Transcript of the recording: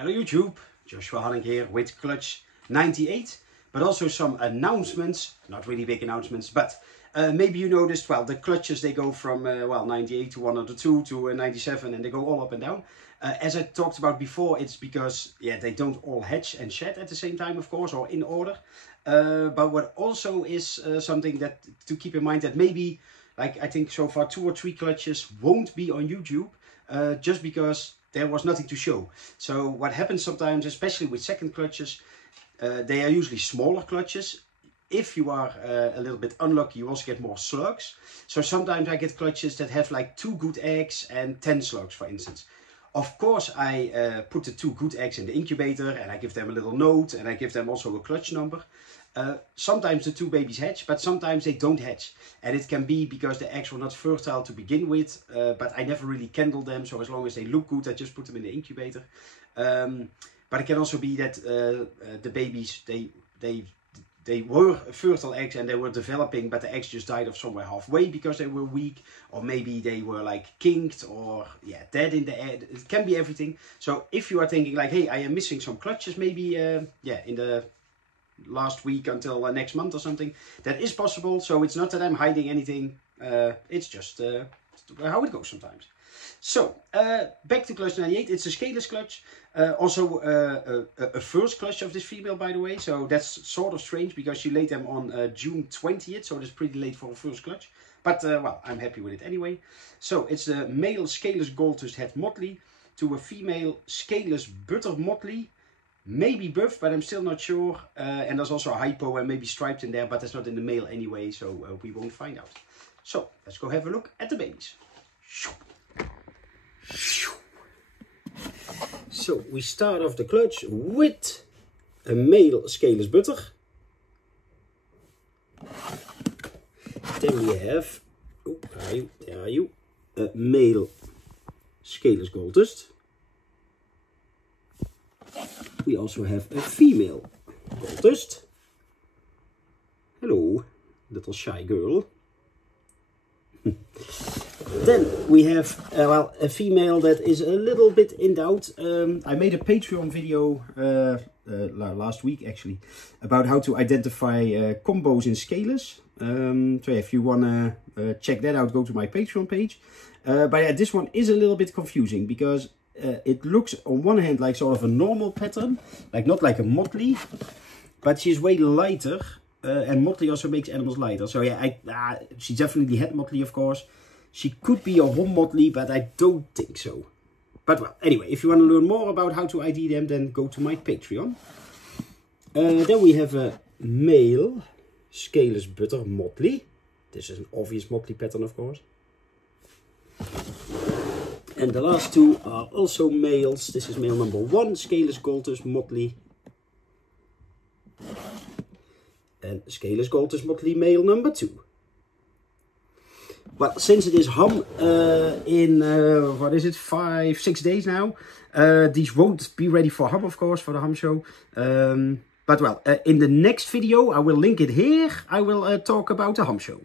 Hello YouTube, Joshua Hanning here with Clutch 98, but also some announcements, not really big announcements, but maybe you noticed, well, the clutches, they go from, 98 to 102 to 97 and they go all up and down. As I talked about before, it's because, yeah, they don't all hatch and shed at the same time, of course, or in order. But what also is something that to keep in mind, that maybe, like I think so far 2 or 3 clutches won't be on YouTube, just because there was nothing to show. So what happens sometimes, especially with second clutches, they are usually smaller clutches. If you are a little bit unlucky, you also get more slugs. So sometimes I get clutches that have like 2 good eggs and 10 slugs, for instance. Of course, I put the 2 good eggs in the incubator and I give them a little note and I give them also a clutch number. Sometimes the 2 babies hatch, but sometimes they don't hatch. And it can be because the eggs were not fertile to begin with, but I never really candle them. So as long as they look good, I just put them in the incubator. But it can also be that the babies, they were fertile eggs and they were developing, but the eggs just died off somewhere halfway because they were weak, or maybe they were like kinked or dead in the egg. It can be everything. So if you are thinking like, hey, I am missing some clutches, maybe in the last week until next month or something, that is possible. So it's not that I'm hiding anything. It's just how it goes sometimes. So back to clutch 98. It's a scaleless clutch. Also a first clutch of this female, by the way. So that's sort of strange because she laid them on June 20th. So that's pretty late for a first clutch. But well, I'm happy with it anyway. So it's a male scaleless Golddust het motley to a female scaleless butter motley. Maybe buff, but I'm still not sure. And there's also a hypo and maybe striped in there, but that's not in the male anyway. So we won't find out. So let's go have a look at the babies. So we start off the clutch with a male scaleless butter. Then we have, oh, there are you, a male scaleless Golddust. We also have a female Golddust. Hello, little shy girl. Then we have, well, a female that is a little bit in doubt. I made a Patreon video last week, actually, about how to identify combos in Scaleless. So if you want to check that out, go to my Patreon page. But yeah, this one is a little bit confusing because it looks on one hand like sort of a normal pattern, like not like a motley, but she's way lighter. And motley also makes animals lighter. So yeah, she definitely had motley, of course. She could be a home motley, but I don't think so. But well, anyway, if you want to learn more about how to ID them, then go to my Patreon. Then we have a male scaleless butter motley. This is an obvious motley pattern, of course. And the last 2 are also males. This is male number 1, scaleless Golddust motley. And scaleless Golddust motley male number 2. Well, since it is ham in, what is it, 5-6 days now, these won't be ready for ham, of course, for the ham show. But well, in the next video, I will link it here, I will talk about the ham show.